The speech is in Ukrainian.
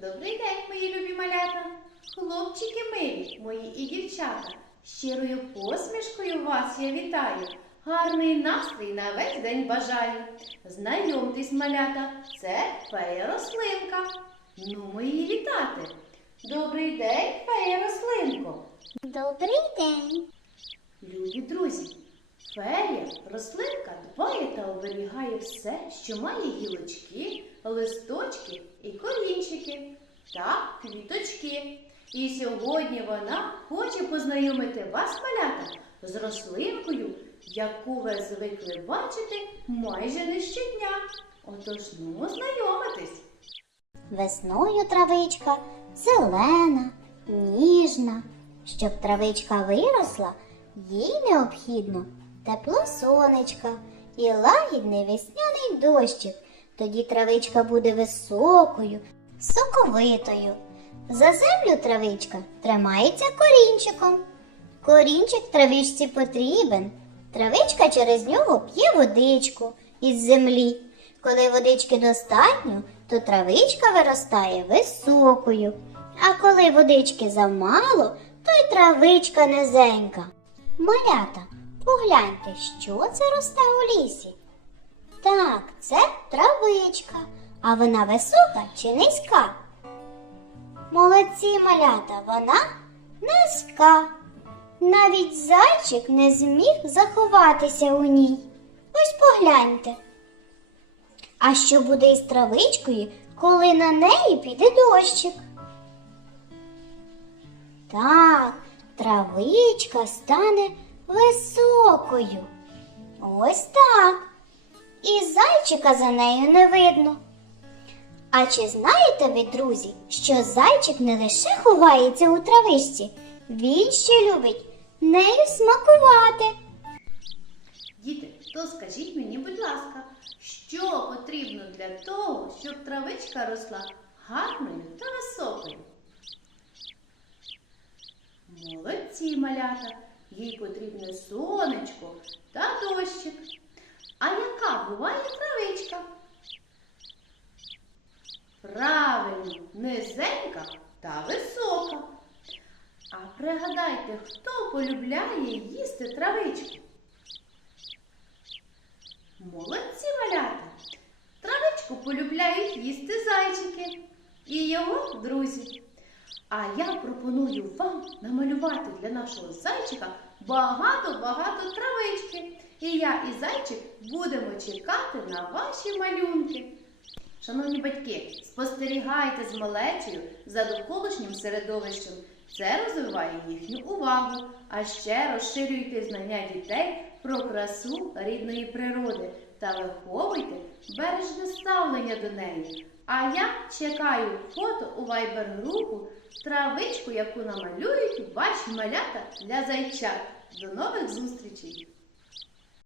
Добрий день, мої любі малята, хлопчики милі, мої і дівчата. Щирою посмішкою вас я вітаю. Гарний настрій на весь день бажаю. Знайомтесь, малята, це фея рослинка. Ну, ми її вітати. Добрий день, фея рослинко. Добрий день. Любі друзі, фея, рослинка дбає та оберігає все, що має гілочки, листочки і корінчики та квіточки. І сьогодні вона хоче познайомити вас, малята, з рослинкою, яку ви звикли бачити майже не щодня. Отож, ну, знайомитись. Весною травичка зелена, ніжна. Щоб травичка виросла, їй необхідно тепло сонечка і лагідний весняний дощик. Тоді травичка буде високою, соковитою. За землю травичка тримається корінчиком. Корінчик травичці потрібен. Травичка через нього п'є водичку із землі. Коли водички достатньо, то травичка виростає високою. А коли водички замало, то й травичка низенька. Малята, погляньте, що це росте у лісі. Так, це травичка. А вона висока чи низька? Молодці малята, вона низька. Навіть зайчик не зміг заховатися у ній. Ось погляньте. А що буде із травичкою, коли на неї піде дощик? Так, травичка стане високою. Ось так. І зайчика за нею не видно. А чи знаєте ви, друзі, що зайчик не лише ховається у травичці, він ще любить нею смакувати. Діти, то скажіть мені, будь ласка, що потрібно для того, щоб травичка росла гарною та високою? Молодці малята, їй потрібне сонечко та дощик. А яка буває травичка? Правильно, низенька та висока. А пригадайте, хто полюбляє їсти травичку? Молодці малята! Травичку полюбляють їсти зайчики і його друзі. А я пропоную вам намалювати для нашого зайчика багато-багато травички. І я і зайчик будемо чекати на ваші малюнки. Шановні батьки, спостерігайте з малечею за довколишнім середовищем. Це розвиває їхню увагу, а ще розширюйте знання дітей про красу рідної природи та виховуйте бережне ставлення до неї. А я чекаю фото у вайбер-групу, травичку, яку намалюють ваші малята для зайчат. До нових зустрічей!